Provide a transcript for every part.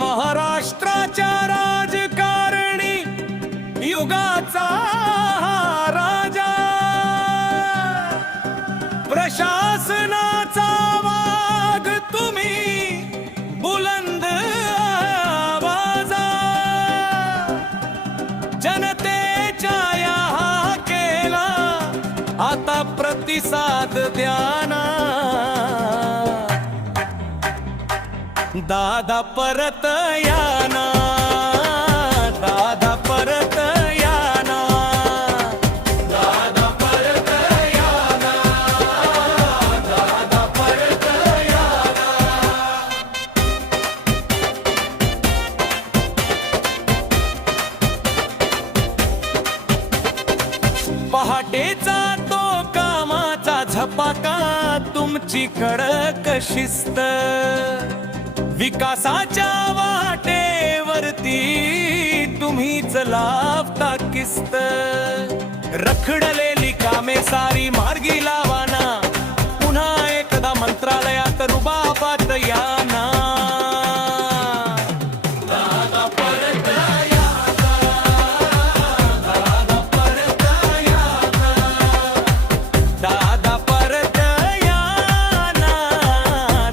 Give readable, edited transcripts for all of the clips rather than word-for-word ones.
महाराष्ट्राच्या राजकारणी युगाचा राजा, प्रशासनाचा वाघ तुम्ही बुलंद आवाजा, जनतेच्या या हाकेला आता प्रतिसाद द्याना। दादा परत याना, दादा परत याना, दादा परत याना, दादा परत याना। पहाटेचा तो कामाचा झपाका, तुमची कडक शिस्त, विकासाच्या वाटेवरती तुम्हीच लावता किस्त। रखडलेली कामे सारी मार्गी लावाना, पुन्हा एकदा मंत्रालयात रुबाबात याना। दादा परत याना, दादा परत याना, दादा परत याना,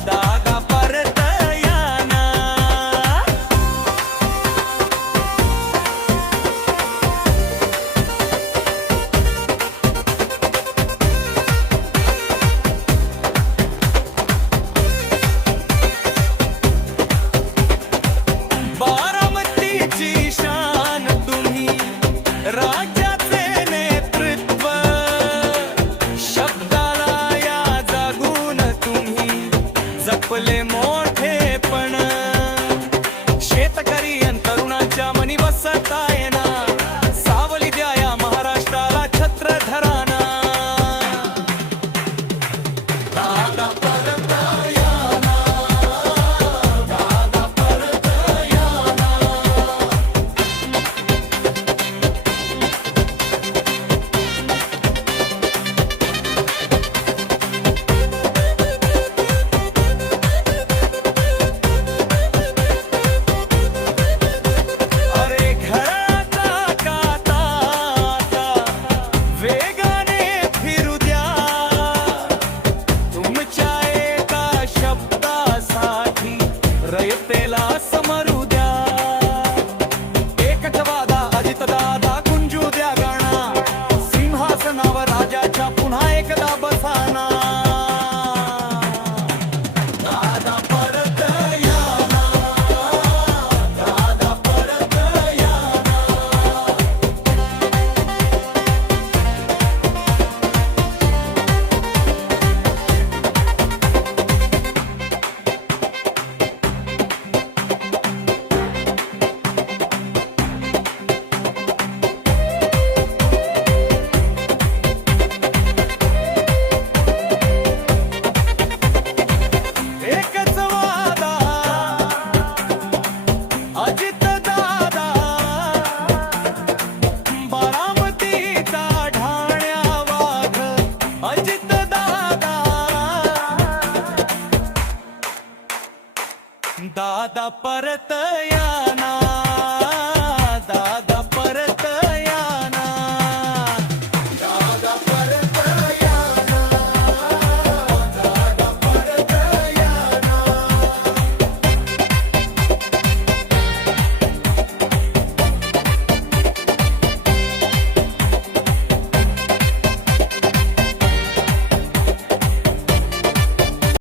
दादा परत याना। बारामतीची शान तुम्ही, राज्याचे नेतृत्व, शब्दाला या जागून तुम्ही जपले मोठेपण। शेतकरी अन तरुणांच्या मनी बसताय ना, सावली द्या या महाराष्ट्राला छत्र धराना। दादा परत याना, दादा परत याना। अरे घराचा काटा आता वेगाने फिरू द्या, तुमच्या एका शब्दासाठी रयतेला समरू द्या। एकच वादा अजितदादा गुंजू द्या गाणा, सिंहासनावर राजाच्या पुन्हा एकदा बसाना। दादा परत याना, दादा परत याना। एकच वादा अजितदादा, बारामतीचा ढाण्या वाघ अजितदादा। दादा परत याना,